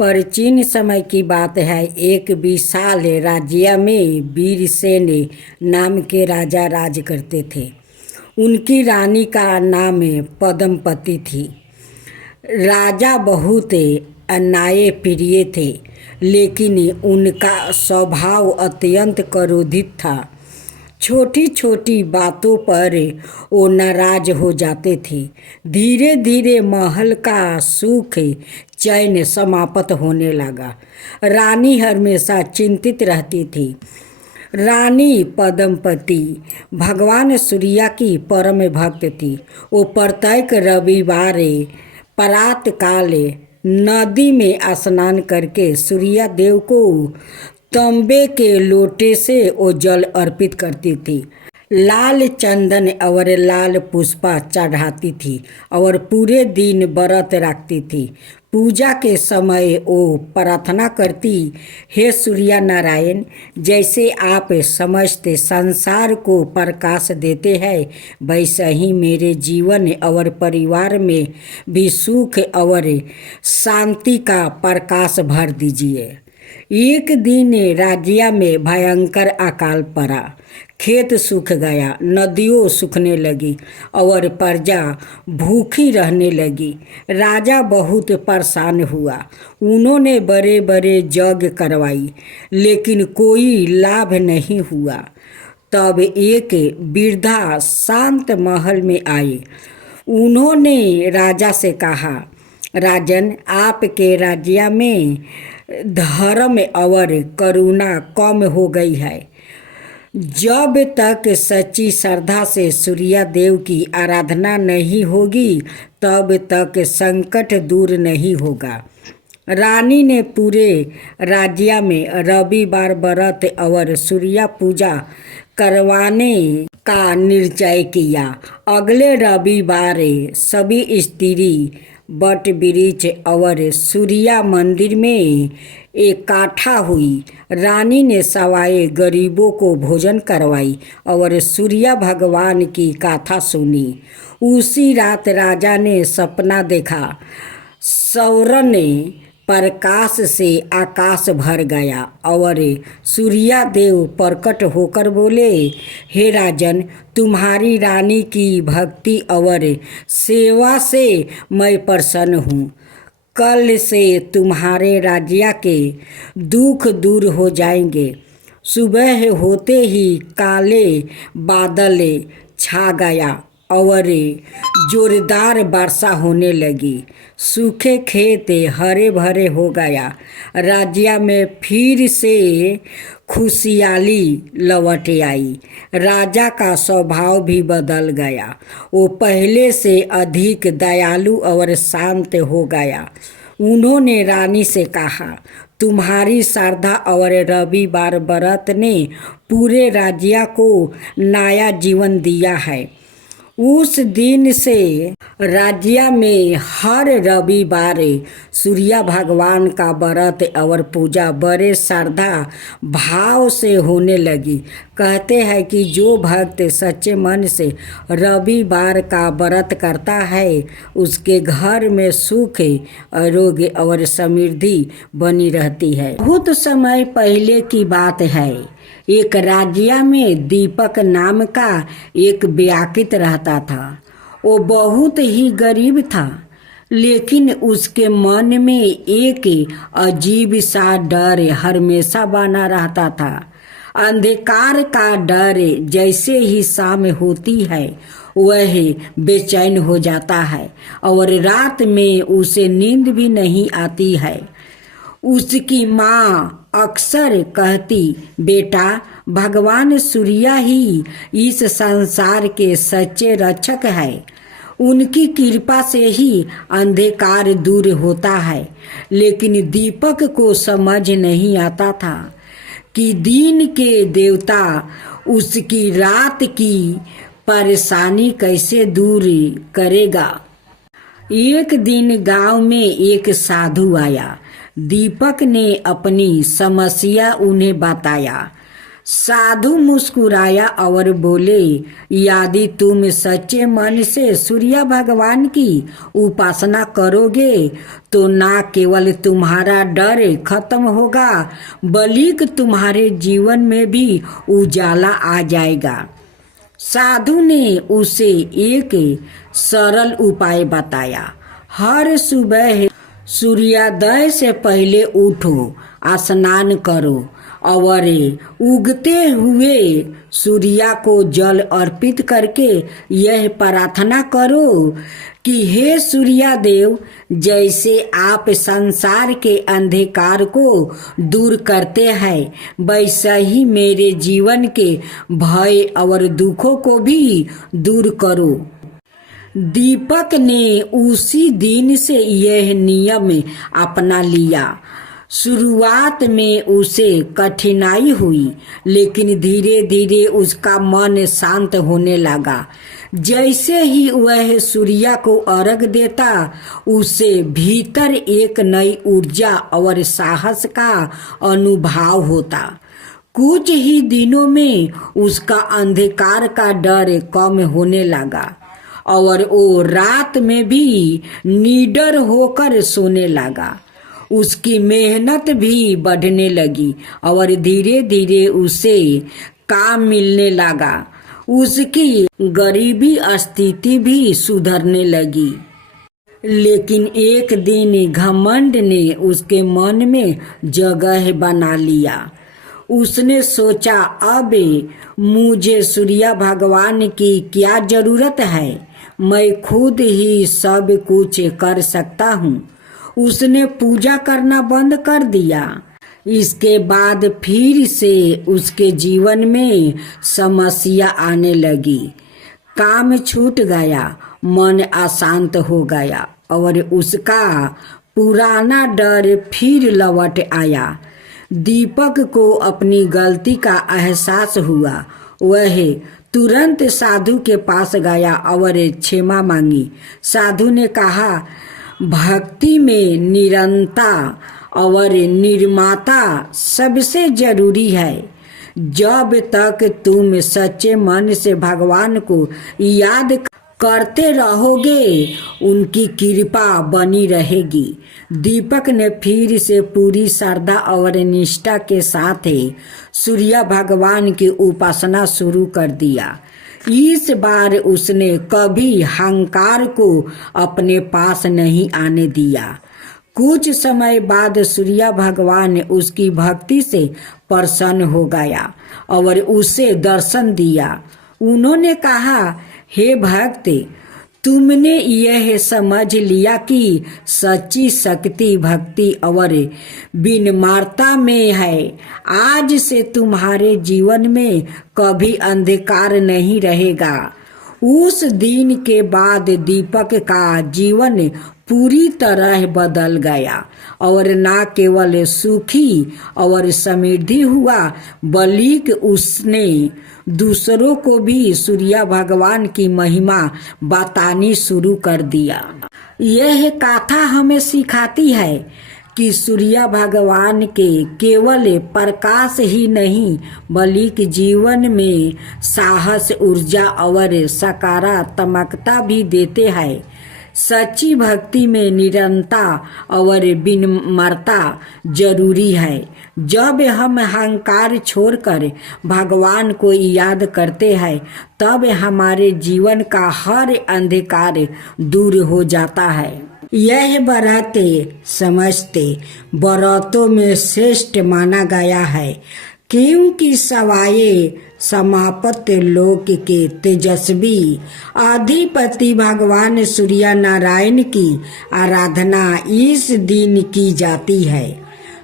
प्राचीन समय की बात है। एक विशाल राज्य में वीरसेन नाम के राजा राज करते थे। उनकी रानी का नाम पद्मपति थी। राजा बहुत अन्याय प्रिय थे, लेकिन उनका स्वभाव अत्यंत क्रोधित था। छोटी छोटी बातों पर वो नाराज हो जाते थे। धीरे धीरे महल का सुख चैन समाप्त होने लगा। रानी हमेशा चिंतित रहती थी। रानी पद्मपति भगवान सूर्य की परम भक्त थी। वो प्रत्येक रविवार प्रात काल नदी में स्नान करके सूर्य देव को तांबे के लोटे से वो जल अर्पित करती थी। लाल चंदन और लाल पुष्पा चढ़ाती थी और पूरे दिन व्रत रखती थी। पूजा के समय वो प्रार्थना करती, हे सूर्य नारायण, जैसे आप समस्त संसार को प्रकाश देते हैं, वैसे ही मेरे जीवन और परिवार में भी सुख और शांति का प्रकाश भर दीजिए। एक दिन राज्य में भयंकर अकाल पड़ा। खेत सूख गया, नदियों सूखने लगी और प्रजा भूखी रहने लगी। राजा बहुत परेशान हुआ। उन्होंने बड़े बड़े यज्ञ करवाई, लेकिन कोई लाभ नहीं हुआ। तब एक वृद्धा शांत महल में आई। उन्होंने राजा से कहा, राजन, आपके राज्य में धर्म और करुणा कम हो गई है। जब तक सच्ची श्रद्धा से सूर्य देव की आराधना नहीं होगी, तब तक संकट दूर नहीं होगा। रानी ने पूरे राज्य में रविवार व्रत और सूर्य पूजा करवाने का निश्चय किया। अगले रविवार सभी स्त्री बट वृक्ष और सूर्य मंदिर में इकट्ठा हुई। रानी ने सवाए गरीबों को भोजन करवाई और सूर्य भगवान की कथा सुनी। उसी रात राजा ने सपना देखा। सौरन प्रकाश से आकाश भर गया और सूर्य देव प्रकट होकर बोले, हे राजन, तुम्हारी रानी की भक्ति और सेवा से मैं प्रसन्न हूँ। कल से तुम्हारे राज्य के दुख दूर हो जाएंगे। सुबह होते ही काले बादल छा गया और जोरदार वर्षा होने लगी। सूखे खेत हरे भरे हो गया। राज्य में फिर से खुशहाली लौट आई। राजा का स्वभाव भी बदल गया। वो पहले से अधिक दयालु और शांत हो गया। उन्होंने रानी से कहा, तुम्हारी श्रद्धा और रविवार व्रत ने पूरे राज्य को नया जीवन दिया है। उस दिन से राज्य में हर रविवार सूर्य भगवान का व्रत और पूजा बड़े श्रद्धा भाव से होने लगी। कहते हैं कि जो भक्त सच्चे मन से रविवार का व्रत करता है, उसके घर में सुख, आरोग्य और समृद्धि बनी रहती है। बहुत समय पहले की बात है। एक राज्य में दीपक नाम का एक व्याकित रहता था। वो बहुत ही गरीब था, लेकिन उसके मन में एक अजीब सा डर हमेशा बना रहता था। अंधकार का डर। जैसे ही शाम होती है, वह बेचैन हो जाता है और रात में उसे नींद भी नहीं आती है। उसकी माँ अक्सर कहती, बेटा, भगवान सूर्य ही इस संसार के सच्चे रक्षक है। उनकी कृपा से ही अंधकार दूर होता है। लेकिन दीपक को समझ नहीं आता था कि दिन के देवता उसकी रात की परेशानी कैसे दूर करेगा। एक दिन गांव में एक साधु आया। दीपक ने अपनी समस्या उन्हें बताया। साधु मुस्कुराया और बोले, यदि तुम सच्चे मन से सूर्य भगवान की उपासना करोगे तो न केवल तुम्हारा डर खत्म होगा बल्कि तुम्हारे जीवन में भी उजाला आ जाएगा। साधु ने उसे एक सरल उपाय बताया। हर सुबह सूर्योदय से पहले उठो, स्नान करो और उगते हुए सूर्य को जल अर्पित करके यह प्रार्थना करो कि हे सूर्य देव, जैसे आप संसार के अंधकार को दूर करते हैं वैसा ही मेरे जीवन के भय और दुखों को भी दूर करो। दीपक ने उसी दिन से यह नियम अपना लिया। शुरुआत में उसे कठिनाई हुई, लेकिन धीरे धीरे उसका मन शांत होने लगा। जैसे ही वह सूर्य को अर्घ देता, उसे भीतर एक नई ऊर्जा और साहस का अनुभव होता। कुछ ही दिनों में उसका अंधकार का डर कम होने लगा और वो रात में भी निडर होकर सोने लगा। उसकी मेहनत भी बढ़ने लगी और धीरे धीरे उसे काम मिलने लगा। उसकी गरीबी स्थिति भी सुधरने लगी। लेकिन एक दिन घमंड ने उसके मन में जगह बना लिया। उसने सोचा, अब मुझे सूर्य भगवान की क्या जरूरत है, मैं खुद ही सब कुछ कर सकता हूँ। उसने पूजा करना बंद कर दिया। इसके बाद फिर से उसके जीवन में समस्या आने लगी। काम छूट गया, मन अशांत हो गया और उसका पुराना डर फिर लौट आया। दीपक को अपनी गलती का एहसास हुआ। वह तुरंत साधु के पास गया और क्षमा मांगी। साधु ने कहा, भक्ति में निरंतरता और निर्ममता सबसे जरूरी है। जब तक तुम सच्चे मन से भगवान को याद करते रहोगे, उनकी कृपा बनी रहेगी। दीपक ने फिर से पूरी श्रद्धा और निष्ठा के साथ सूर्य भगवान की उपासना शुरू कर दिया। इस बार उसने कभी अहंकार को अपने पास नहीं आने दिया। कुछ समय बाद सूर्य भगवान उसकी भक्ति से प्रसन्न हो गया और उसे दर्शन दिया। उन्होंने कहा, हे भक्त, तुमने यह समझ लिया कि सच्ची शक्ति भक्ति और विनम्रता में है। आज से तुम्हारे जीवन में कभी अंधकार नहीं रहेगा। उस दिन के बाद दीपक का जीवन पूरी तरह बदल गया और न केवल सुखी और समृद्धि हुआ बल्कि उसने दूसरों को भी सूर्य भगवान की महिमा बतानी शुरू कर दिया। यह गाथा हमें सिखाती है कि सूर्य भगवान के केवल प्रकाश ही नहीं बल्कि जीवन में साहस, ऊर्जा और सकारात्मकता भी देते हैं। सच्ची भक्ति में निरंतरता और विनम्रता जरूरी है। जब हम अहंकार छोड़कर भगवान को याद करते हैं, तब हमारे जीवन का हर अंधकार दूर हो जाता है। यह व्रत समस्त व्रतों में श्रेष्ठ माना गया है, क्योंकि सवाए समापत लोक के तेजस्वी अधिपति भगवान सूर्य नारायण की आराधना इस दिन की जाती है।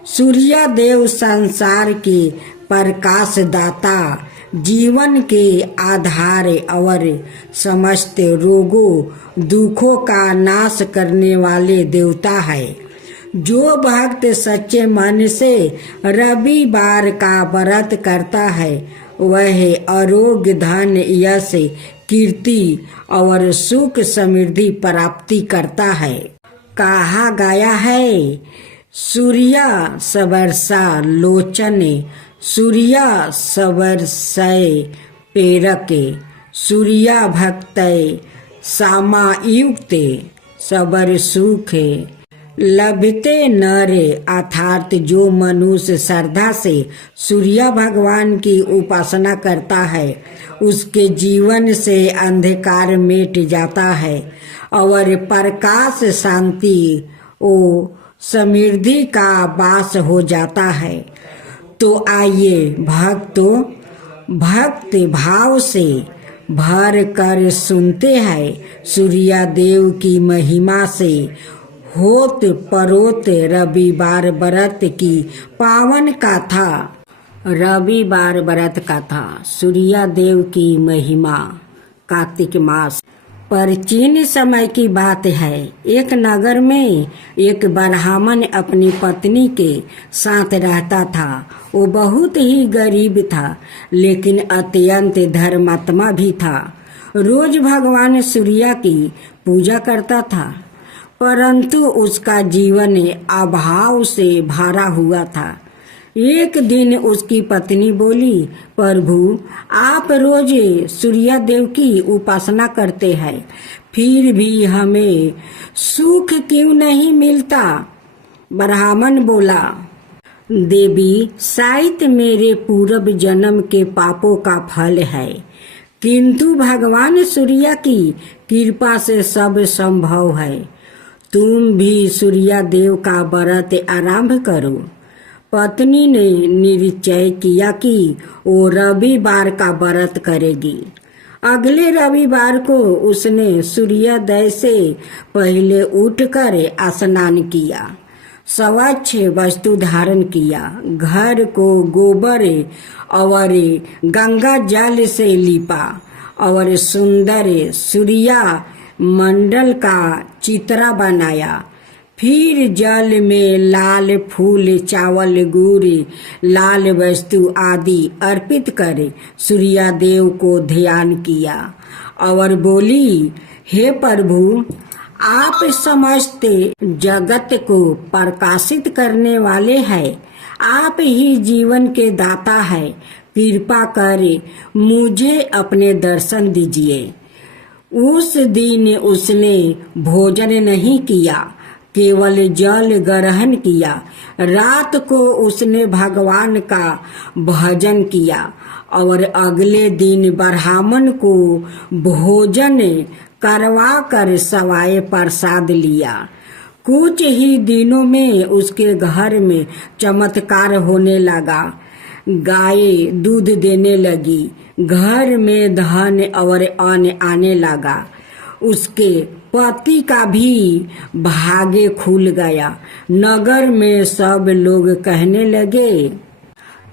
सूर्य देव संसार के प्रकाशदाता, जीवन के आधार और समस्त रोगों दुखों का नाश करने वाले देवता है। जो भक्त सच्चे मन से रविवार का व्रत करता है, वह आरोग्य, धन, यश, कीर्ति और सुख समृद्धि प्राप्ति करता है। कहा गया है, सूर्य सबरसा लोचन सूर्या सबरसय पेरके सूर्या भक्तय सामायुक्ते सबर सुखे लभते नरे। अर्थात जो मनुष्य श्रद्धा से सूर्य भगवान की उपासना करता है उसके जीवन से अंधकार मिट जाता है और प्रकाश शांति और समृद्धि का वास हो जाता है। तो आइए भक्तों, भक्त भाव से भर कर सुनते हैं सूर्य देव की महिमा से होत परोत रविवार व्रत की पावन कथा। रविवार व्रत कथा। सूर्य देव की महिमा। कार्तिक मास। प्राचीन समय की बात है। एक नगर में एक ब्राह्मण अपनी पत्नी के साथ रहता था। वो बहुत ही गरीब था लेकिन अत्यंत धर्मात्मा भी था। रोज भगवान सूर्य की पूजा करता था परंतु उसका जीवन अभाव से भरा हुआ था। एक दिन उसकी पत्नी बोली, प्रभु आप रोज सूर्य देव की उपासना करते हैं फिर भी हमें सुख क्यों नहीं मिलता? ब्राह्मण बोला, देवी शायद मेरे पूर्व जन्म के पापों का फल है किंतु भगवान सूर्य की कृपा से सब संभव है। तुम भी सूर्य देव का व्रत आरंभ करो। पत्नी ने निश्चय किया कि वो रविवार का व्रत करेगी। अगले रविवार को उसने सूर्योदय से पहले उठकर स्नान किया, स्वच्छ वस्त्र धारण किया, घर को गोबर और गंगा जल से लिपा और सुंदर सूर्य मंडल का चित्रा बनाया। फिर जल में लाल फूल, चावल, गुड़, लाल वस्तु आदि अर्पित कर सूर्य देव को ध्यान किया और बोली, हे प्रभु आप समस्त जगत को प्रकाशित करने वाले हैं। आप ही जीवन के दाता है। कृपा कर मुझे अपने दर्शन दीजिए। उस दिन उसने भोजन नहीं किया, केवल जल ग्रहण किया। रात को उसने भगवान का भजन किया और अगले दिन ब्राह्मण को भोजन करवा कर सवाए प्रसाद लिया। कुछ ही दिनों में उसके घर में चमत्कार होने लगा। गाय दूध देने लगी, घर में धन और अन्न आने लगा। उसके पति का भी भाग्य खुल गया। नगर में सब लोग कहने लगे,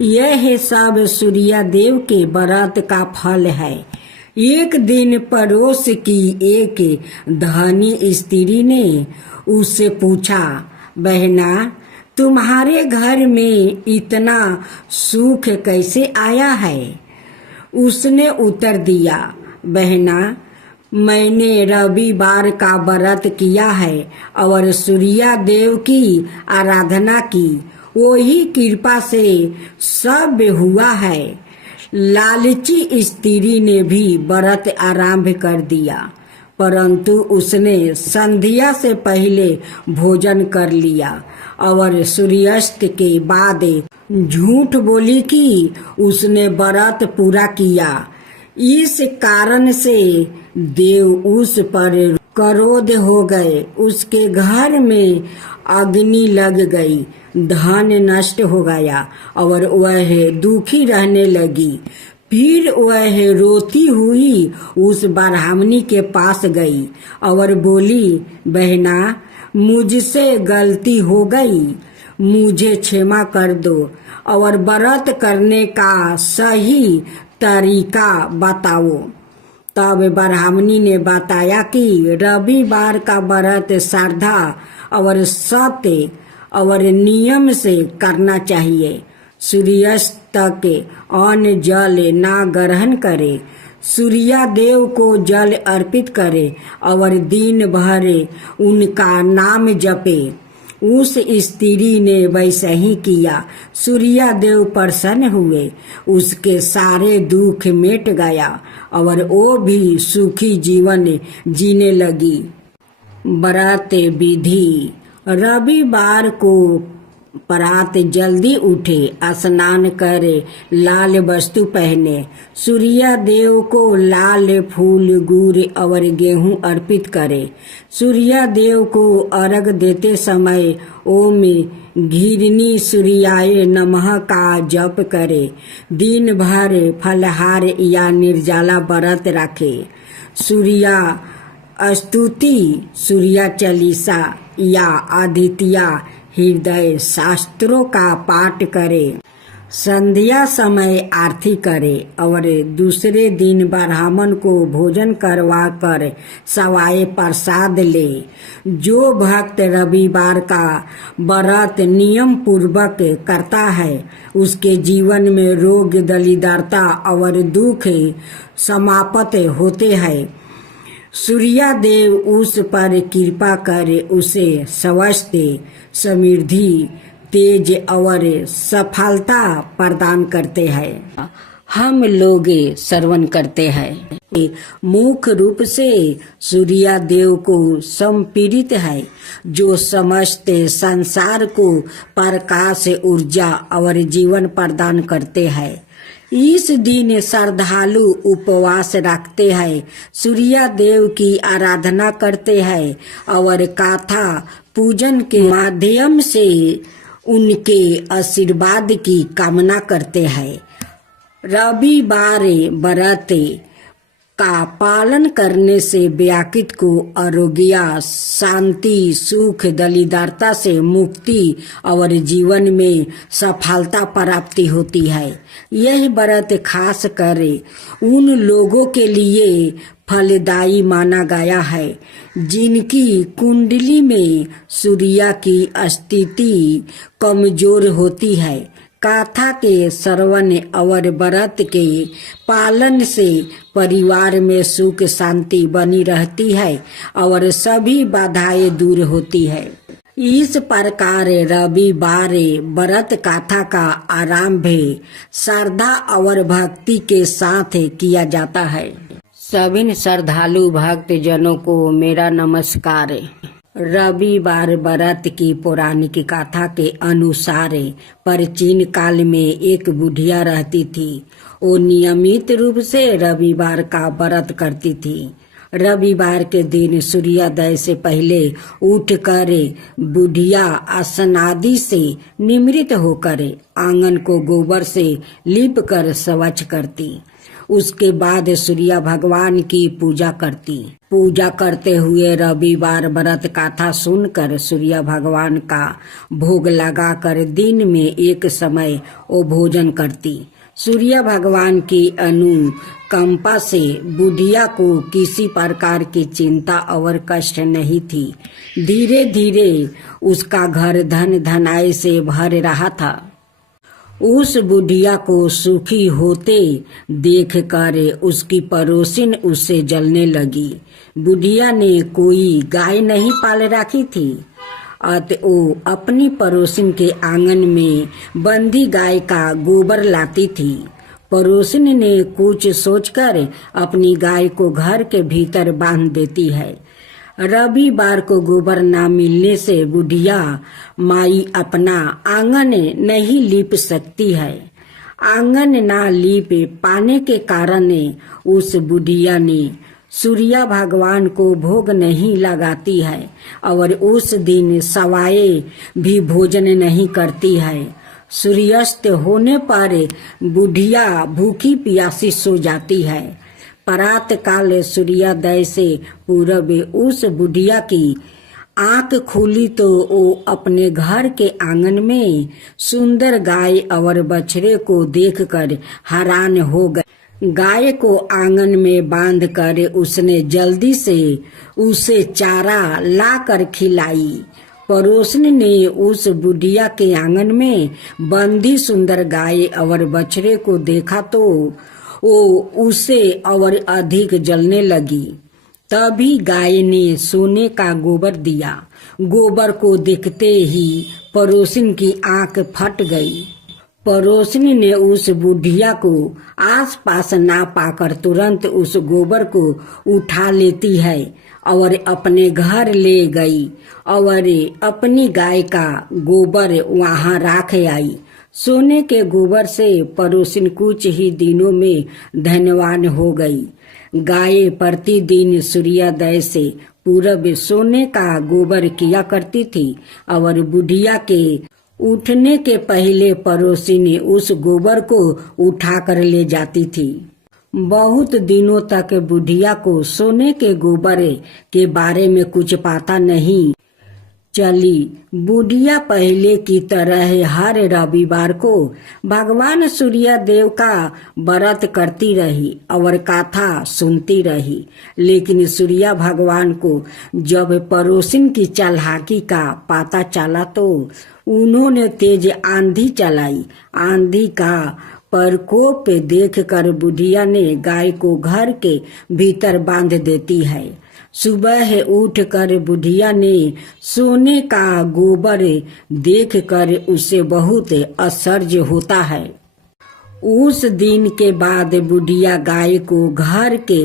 यह सब सूर्य देव के व्रत का फल है। एक दिन पड़ोस की एक धनी स्त्री ने उससे पूछा, बहना तुम्हारे घर में इतना सुख कैसे आया है? उसने उत्तर दिया, बहना मैंने रविवार का व्रत किया है और सूर्य देव की आराधना की, वही कृपा से सब हुआ है। लालची स्त्री ने भी व्रत आरंभ कर दिया परंतु उसने संध्या से पहले भोजन कर लिया और सूर्यास्त के बाद झूठ बोली कि उसने व्रत पूरा किया। इस कारण से देव उस पर क्रोध हो गए। उसके घर में अग्नि लग गई, धन नष्ट हो गया और वह दुखी रहने लगी। फिर वह रोती हुई उस ब्राह्मणी के पास गई और बोली, बहना मुझसे गलती हो गई, मुझे क्षमा कर दो और व्रत करने का सही तरीका बताओ। तब ब्राह्मणी ने बताया कि रविवार का व्रत श्रद्धा और सत्य और नियम से करना चाहिए। सूर्यास्त तक अन्न जल ना ग्रहण करे, सूर्य देव को जल अर्पित करे और दिन भर उनका नाम जपे। उस स्त्री ने वैसा ही किया। सूर्या देव प्रसन्न हुए, उसके सारे दुख मिट गया और वो भी सुखी जीवन जीने लगी। व्रत विधि। रविवार को प्रात जल्दी उठे, स्नान करे, लाल वस्तु पहने, सूर्या देव को लाल फूल गुड़ और गेहूं अर्पित करे। सूर्या देव को अर्घ देते समय ओम घिरनी सूर्याय नमः का जप करे। दिन भर फलहार या निर्जला व्रत रखे। सूर्या स्तुति, सूर्या चालीसा या आदित्य हृदय शास्त्रों का पाठ करे। संध्या समय आरती करे और दूसरे दिन ब्राह्मण को भोजन करवा कर सवाए प्रसाद ले। जो भक्त रविवार का व्रत नियम पूर्वक करता है, उसके जीवन में रोग दरिद्रता और दुख समाप्त होते हैं। सूर्या देव उस पर कृपा कर उसे स्वास्थ्य, समृद्धि, तेज और सफलता प्रदान करते हैं। हम लोग श्रवण करते हैं। मुख्य रूप से सूर्या देव को समर्पित है, जो समस्त संसार को प्रकाश, ऊर्जा और जीवन प्रदान करते हैं। इस दिन श्रद्धालु उपवास रखते हैं, सूर्या देव की आराधना करते हैं और कथा पूजन के माध्यम से उनके आशीर्वाद की कामना करते हैं। रविवार व्रत का पालन करने से व्यक्ति को आरोग्य, शांति, सुख, दरिद्रता से मुक्ति और जीवन में सफलता प्राप्ति होती है। यह व्रत खास कर उन लोगों के लिए फलदायी माना गया है जिनकी कुंडली में सूर्य की स्थिति कमजोर होती है। कथा के श्रवण और व्रत के पालन से परिवार में सुख शांति बनी रहती है और सभी बाधाएं दूर होती है। इस प्रकार रविवार व्रत कथा का आरंभ श्रद्धा और भक्ति के साथ किया जाता है। सभी श्रद्धालु भक्त जनों को मेरा नमस्कार। रविवार व्रत की पौराणिक कथा के अनुसार प्राचीन काल में एक बुढ़िया रहती थी। वो नियमित रूप से रविवार का व्रत करती थी। रविवार के दिन सूर्योदय से पहले उठकर बुढ़िया स्नादि से निमृत होकर आंगन को गोबर से लीप कर स्वच्छ करती। उसके बाद सूर्य भगवान की पूजा करती। पूजा करते हुए रविवार व्रत कथा सुनकर सूर्य भगवान का भोग लगाकर दिन में एक समय वो भोजन करती। सूर्य भगवान की अनुकंपा से बुढ़िया को किसी प्रकार की चिंता और कष्ट नहीं थी। धीरे धीरे उसका घर धन धनाई से भर रहा था। उस बुढ़िया को सुखी होते देखकर उसकी पड़ोसिन उससे जलने लगी। बुढ़िया ने कोई गाय नहीं पाल रखी थी, अतः वो अपनी पड़ोसिन के आंगन में बंधी गाय का गोबर लाती थी। पड़ोसिन ने कुछ सोचकर अपनी गाय को घर के भीतर बांध देती है। रविवार को गोबर न मिलने से बुढ़िया माई अपना आंगन नहीं लीप सकती है। आंगन न लीप पाने के कारण उस बुढ़िया ने सूर्य भगवान को भोग नहीं लगाती है और उस दिन सवाए भी भोजन नहीं करती है। सूर्यास्त होने पर बुढ़िया भूखी प्यासी सो जाती है। प्रात काल सूर्योदय से पूर्व उस बुढ़िया की आंख खुली तो वो अपने घर के आंगन में सुंदर गाय और बछड़े को देखकर हैरान हो गई। गाय को आंगन में बांधकर उसने जल्दी से उसे चारा लाकर खिलाई। पड़ोसन ने उस बुढ़िया के आंगन में बंधी सुंदर गाय और बछड़े को देखा तो वो उसे और अधिक जलने लगी। तभी गाय ने सोने का गोबर दिया। गोबर को देखते ही पड़ोसिन की आंख फट गई। पड़ोसिन ने उस बुढ़िया को आसपास ना पाकर तुरंत उस गोबर को उठा लेती है और अपने घर ले गई और अपनी गाय का गोबर वहां राख आई। सोने के गोबर से पड़ोसिन कुछ ही दिनों में धनवान हो गई। गाय प्रतिदिन सूर्योदय से पूरब सोने का गोबर किया करती थी और बुढ़िया के उठने के पहले पड़ोसिन उस गोबर को उठा कर ले जाती थी। बहुत दिनों तक बुढ़िया को सोने के गोबर के बारे में कुछ पता नहीं चली। बुढ़िया पहले की तरह हर रविवार को भगवान सूर्यदेव का व्रत करती रही और कथा सुनती रही। लेकिन सूर्य भगवान को जब पड़ोसिन की चालाकी का पता चला तो उन्होंने तेज आंधी चलाई। आंधी का प्रकोप देखकर बुढ़िया ने गाय को घर के भीतर बांध देती है। सुबह उठकर बुढ़िया ने सोने का गोबर देखकर उसे बहुत आश्चर्य होता है। उस दिन के बाद बुढ़िया गाय को घर के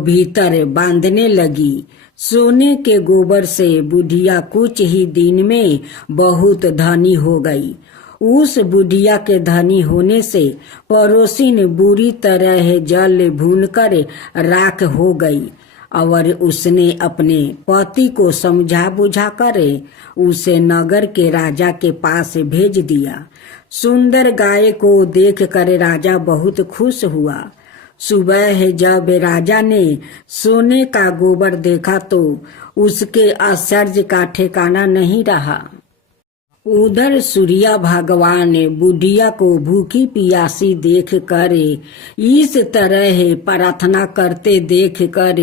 भीतर बांधने लगी। सोने के गोबर से बुढ़िया कुछ ही दिन में बहुत धनी हो गई। उस बुढ़िया के धनी होने से पड़ोसिन बुरी तरह जल भूनकर राख हो गई और उसने अपने पति को समझा बुझा कर उसे नगर के राजा के पास भेज दिया। सुंदर गाय को देखकर राजा बहुत खुश हुआ। सुबह जब राजा ने सोने का गोबर देखा तो उसके आश्चर्य का ठिकाना नहीं रहा। उधर सूर्य भगवान बुढ़िया को भूखी पियासी देख कर इस तरह प्रार्थना करते देख कर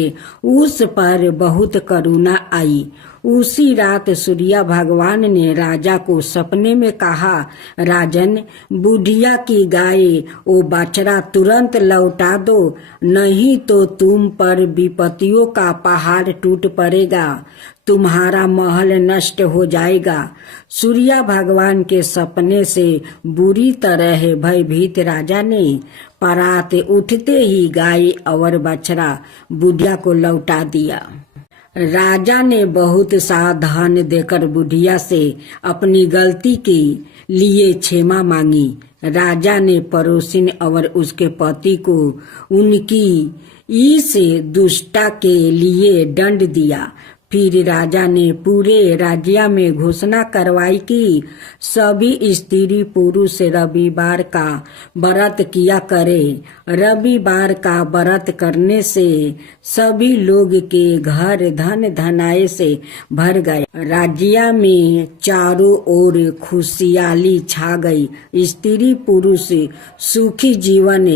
उस पर बहुत करुणा आई। उसी रात सूर्य भगवान ने राजा को सपने में कहा, राजन, बुढ़िया की गाय वो बछड़ा तुरंत लौटा दो, नहीं तो तुम पर विपत्तियों का पहाड़ टूट पड़ेगा, तुम्हारा महल नष्ट हो जाएगा। सूर्य भगवान के सपने से बुरी तरह भयभीत राजा ने परात उठते ही गाय और बछड़ा बुढ़िया को लौटा दिया। राजा ने बहुत सा धन देकर बुढ़िया से अपनी गलती के लिए क्षमा मांगी। राजा ने पड़ोसिन और उसके पति को उनकी इस दुष्टता के लिए दंड दिया। फिर राजा ने पूरे राज्य में घोषणा करवाई कि सभी स्त्री पुरुष रविवार का व्रत किया करे। रविवार का व्रत करने से सभी लोग के घर धन धनाए से भर गए। राज्य में चारों ओर खुशहाली छा गई। स्त्री पुरुष सुखी जीवन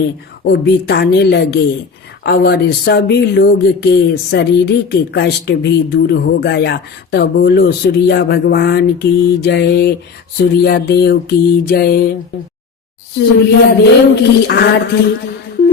बिताने लगे और सभी लोग के शारीरिक कष्ट भी दूर हो गया। तो बोलो सूर्य भगवान की जय, सूर्य देव की जय, सूर्य देव की आरती।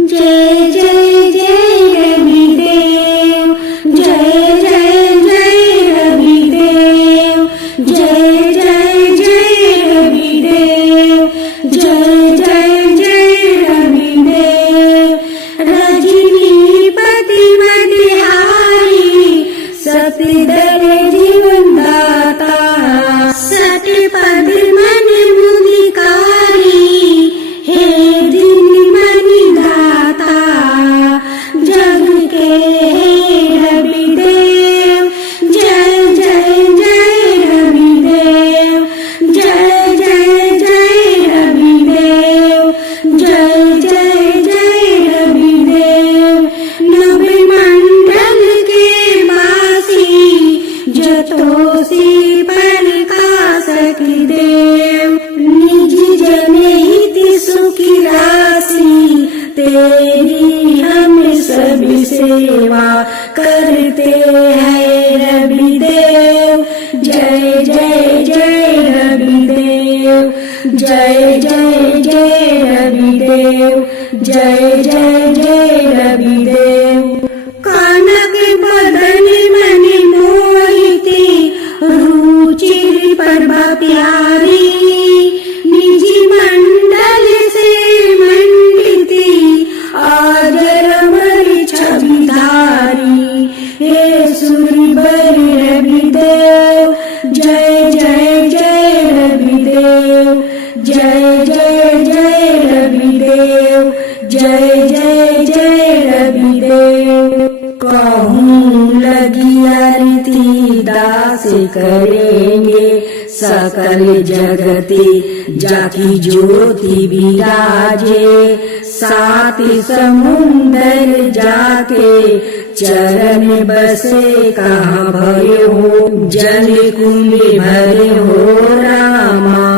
जय जय जय रविदेव, जय जय जय रविदेव, जय जय जय रविदेव, जय जय जय रविदेव। रजनीपति मतिहारी सतदर जीवन दाता, सतपद मन मुदिकारी, हे दिन मणि दाता, जग के रविदेव, जय जय जय रविदेव, जय जय जय रविदेव, जय जय जय रविदेव। नवमंडल के वासी जतोषी प्रकाशक देव, निज जनहित सुखी राशि, तेरी हम सब सेवा करते हैं रविदेव। जय जय जय रविदेव, जय जय जय रविदेव, जय जय जय रविदेव। कनक बदन रीति दास करेंगे सकल जगते जाकी ज्योति विराजे सात समुंदर जाके चरण बसे कहाँ भरे हो जल कुंभ भरे हो रामा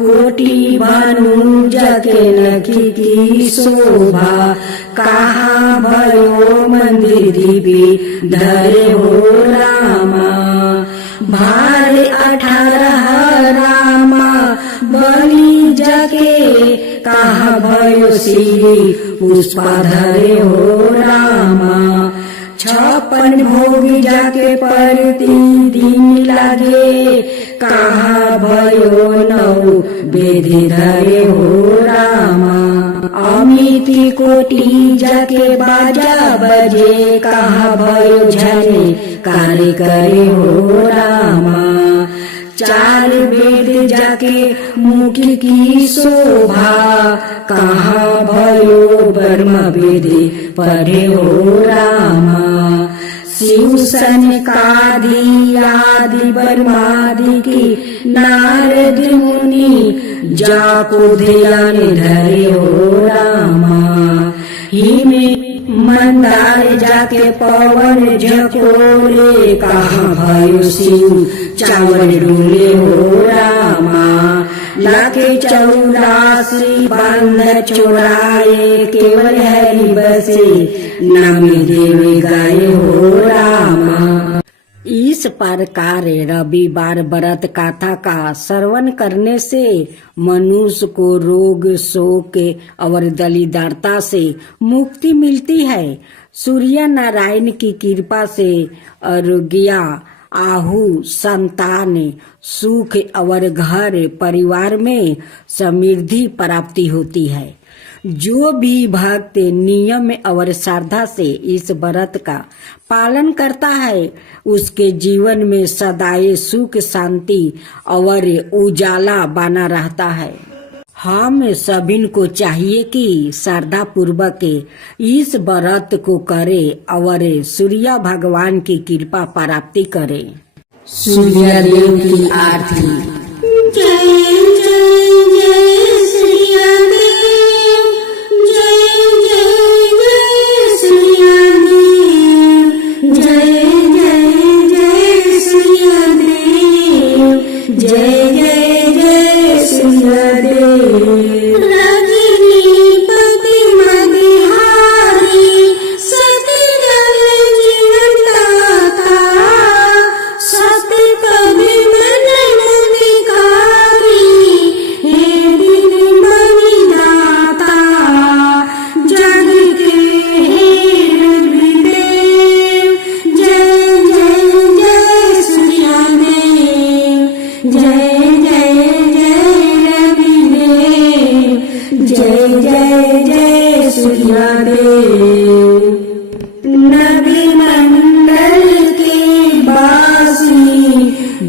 कोटि भानु जाके नखी की शोभा कहाँ भयो मंदिर दीपी धरे हो रामा भार 18 रामा बलि जाके कहाँ भयो श्री पुष्पा धरे हो रामा 56 भोग जाके प्रतिदिन लागे कहाँ भयो 9 वेदी धरे हो रामा अमिति कोटि जाके बाजा बजे कहाँ भयो झने कार्य करे हो रामा 4 वेद जाके मुखी की शोभा कहाँ भयो ब्रह्म वेद पढ़े हो रामा शिव सनकादि आदि ब्रह्मादि की नारद मुनि जाको ध्यान धरे हो रामा हिमे मंदार जाके पवन झकोरे कहाँ भयो शिव चावल डोले हो रामा लाके 84 बांधर चोराए केवल हरि बसे नामी देवी गाये हो रामा। इस प्रकार रविवार व्रत कथा का श्रवण करने से मनुष्य को रोग शोक और दरिद्रता से मुक्ति मिलती है। सूर्य नारायण की कृपा से आरोग्य आहु संतान सुख और घर परिवार में समृद्धि प्राप्ति होती है। जो भी भक्त नियम और श्रद्धा से इस व्रत का पालन करता है उसके जीवन में सदाए सुख शांति और उजाला बना रहता है। हम सभी को चाहिए कि श्रद्धा पूर्वक इस व्रत को करे और सूर्य भगवान की कृपा प्राप्ति करे। सूर्य देव की आरती। जय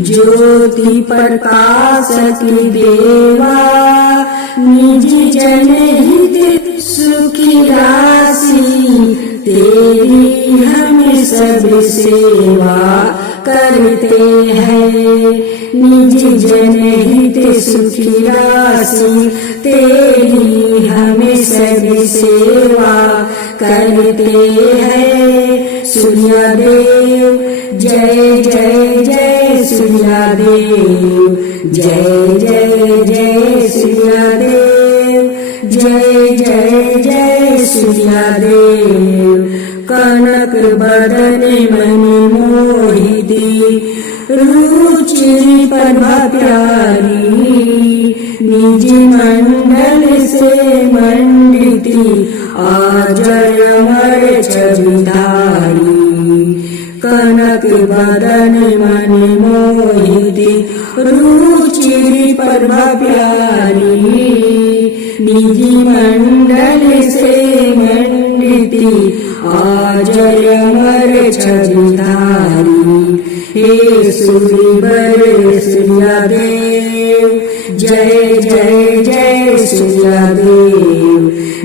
ज्योति प्रकाश की देवा निज जनहित सुखी राशि तेरी हम सब सेवा करते हैं। निज जनहित सुखी राशि तेरी हम सब सेवा करते हैं। सूर्यदेव जय जय जय सूर्यदेव जय जय जय सूर्यदेव जय जय जय सूर्यदेव। कनक बदन मणि मोहिनी रुचि प्रभा प्यारी निज मंडल से मंडिती अजय अमर छविधारी। कनक बदन मणि मोहिनी रुचि प्रभा प्यारी निज मंडल से मंडिती अजय अमर छविधारी। हे सूर्यवर सूर्यदेव जय जय जय सूर्यदेव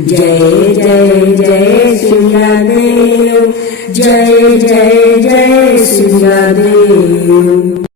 जय जय जय सूर्यदेव जय जय जय सिया देव।